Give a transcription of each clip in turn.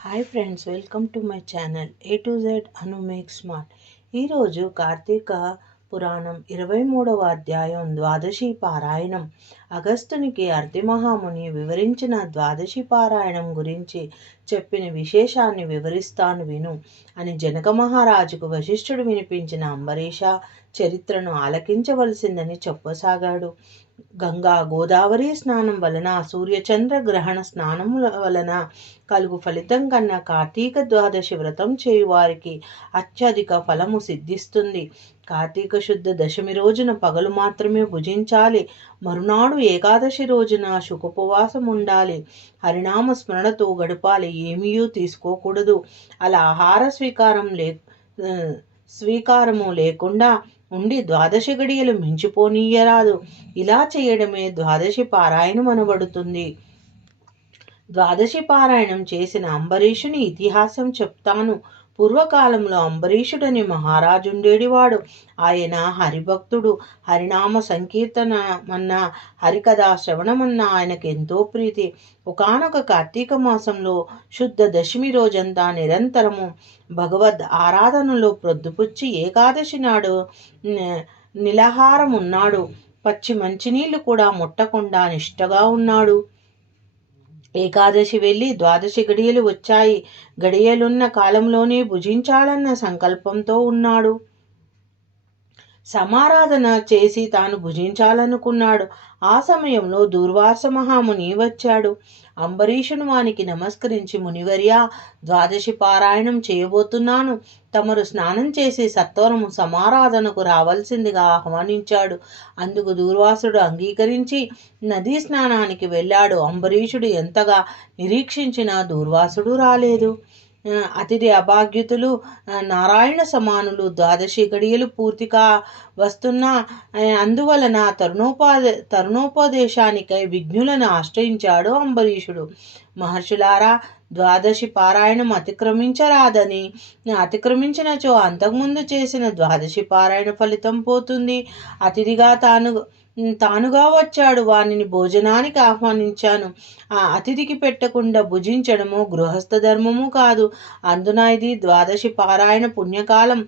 hi friends welcome to my channel A to Z Anu make smart ఈరోజు కార్తీక పురాణం ఇరవై మూడవ అధ్యాయం ద్వాదశి పారాయణం. అగస్తునికి అర్ధిమహాముని వివరించిన ద్వాదశి పారాయణం గురించి చెప్పిన విశేషాన్ని వివరిస్తాను విను. అని జనక మహారాజుకు వశిష్ఠుడు వినిపించిన అంబరీష చరిత్రను ఆలకించవలసిందని చెప్పసాగాడు. గంగా గోదావరి స్నానం వలన సూర్యచంద్ర గ్రహణ స్నానం వలన కలుగు ఫలితం కన్నా కార్తీక ద్వాదశి వ్రతం చేయువారికి అత్యధిక ఫలము సిద్ధిస్తుంది. కార్తీక శుద్ధ దశమి రోజున పగలు మాత్రమే భుజించాలి. మరునాడు ఏకాదశి రోజున శుకోపవాసం ఉండాలి. హరినామ స్మరణతో గడపాలి. ఏమీయూ తీసుకోకూడదు. అలా ఆహార స్వీకారం లే స్వీకారము లేకుండా ఉండి ద్వాదశి గడియలు మించిపోనీయరాదు. ఇలా చేయడమే ద్వాదశి పారాయణం అనబడుతుంది. ద్వాదశి పారాయణం చేసిన అంబరీషుని ఇతిహాసం చెప్తాను. పూర్వకాలంలో అంబరీషుడని మహారాజుండేడివాడు. ఆయన హరిభక్తుడు హరినామ సంకీర్తనమన్న హరికథా శ్రవణమన్న ఆయనకు ఎంతో ప్రీతి. ఒకనొక కార్తీక మాసంలో శుద్ధ దశమి రోజంతా నిరంతరము భగవద్ ఆరాధనలో ప్రొద్దుపుచ్చి ఏకాదశి నాడు నిలహారం ఉన్నాడు పచ్చి మంచినీళ్ళు కూడా ముట్టకుండా నిష్టగా ఉన్నాడు. ఏకాదశి వెళ్ళి ద్వాదశి గడియలు వచ్చాయి. గడియలున్న కాలంలోనే భుజించాలన్న సంకల్పంతో ఉన్నాడు. సమారాధన చేసి తాను భుజించాలనుకున్నాడు. ఆ సమయంలో దూర్వాస మహాముని వచ్చాడు. అంబరీషుని వానికి నమస్కరించి మునివర్య ద్వాదశి పారాయణం చేయబోతున్నాను. తమరు స్నానం చేసి సత్వరము సమారాధనకు రావాల్సిందిగా ఆహ్వానించాడు. అందుకు దూర్వాసుడు అంగీకరించి నదీ స్నానానికి వెళ్ళాడు. అంబరీషుడు ఎంతగా నిరీక్షించినా దూర్వాసుడు రాలేదు. అతిథి అభాగ్యుతులు నారాయణ సమానులు ద్వాదశి గడియలు పూర్తిగా వస్తున్న అందువలన తరుణోపాద తరుణోపదేశానికై విఘ్నులను ఆశ్రయించాడు అంబరీషుడు. మహర్షులారా ద్వాదశి పారాయణం అతిక్రమించరాదని. అతిక్రమించినచో అంతకుముందు చేసిన ద్వాదశి పారాయణ ఫలితం పోతుంది. అతిథిగా తాను తానుగా వచ్చాడు. వానిని భోజనానికి ఆహ్వానించాను. ఆ అతిథికి పెట్టకుండా భుజించడము గృహస్థ ధర్మము కాదు. అందున ఇది ద్వాదశి పారాయణ పుణ్యకాలం.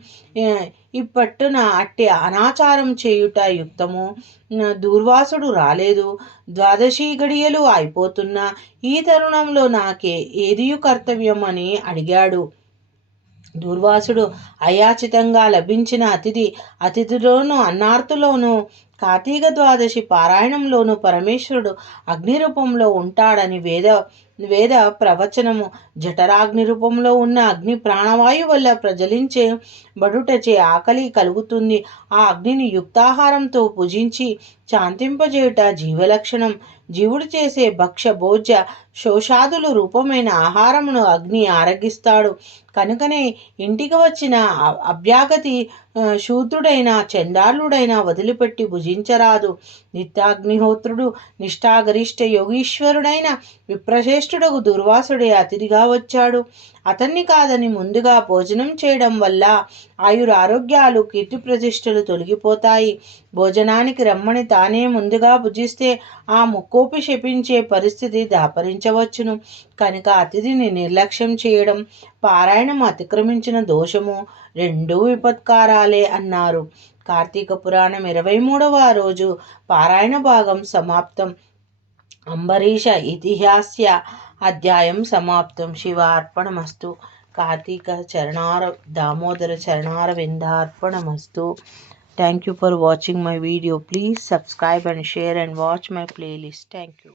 ఇప్పట్టున అట్టి అనాచారం చేయుట యుక్తము. దూర్వాసుడు రాలేదు. ద్వాదశి గడియలు అయిపోతున్నా ఈ తరుణంలో నాకే ఏదియు కర్తవ్యం అని అడిగాడు. దూర్వాసుడు అయాచితంగా లభించిన అతిథి అతిథిలోను అన్నార్తులోను కార్తీక ద్వాదశి పారాయణంలోనూ పరమేశ్వరుడు అగ్ని రూపంలో ఉంటాడని వేద వేద ప్రవచనము జఠరాగ్ని రూపంలో ఉన్న అగ్ని ప్రాణవాయు వల్ల ప్రజలించే బడుటచే ఆకలి కలుగుతుంది. ఆ అగ్నిని యుక్తాహారంతో పూజించి శాంతింపజేయుట జీవలక్షణం. జీవుడు చేసే భక్ష్య భోజ్య శోషాదులు రూపమైన ఆహారమును అగ్ని ఆరగిస్తాడు. కనుకనే ఇంటికి వచ్చిన అభ్యాగతి శూద్రుడైన చండాలుడైన వదిలిపెట్టి భుజించరాదు. నిత్యాగ్నిహోత్రుడు నిష్ఠాగరిష్ట యోగీశ్వరుడైన విప్రశ్రేష్ఠుడకు దుర్వాసుడే అతిథిగా వచ్చాడు. అతన్ని కాదని ముందుగా భోజనం చేయడం వల్ల ఆయుర ఆరోగ్యాలు కీర్తి ప్రతిష్టలు తొలగిపోతాయి. భోజనానికి రమ్మని తానే ముందుగా భుజిస్తే ఆ ముక్కోపి శపించే పరిస్థితి దాపరించవచ్చును. కనుక అతిథిని నిర్లక్ష్యం చేయడం పారాయణం అతిక్రమించిన దోషము రెండూ విపత్కారాలే అన్నారు. కార్తీక పురాణం ఇరవై మూడవ రోజు పారాయణ భాగం సమాప్తం. అంబరీష ఇతిహాస్య అధ్యాయం సమాప్తం. శివ అర్పణమస్తు కార్తీక చరణార దామోదర చరణార విందార్పణమస్తు. Thank you for watching my video please subscribe and share and watch my playlist thank you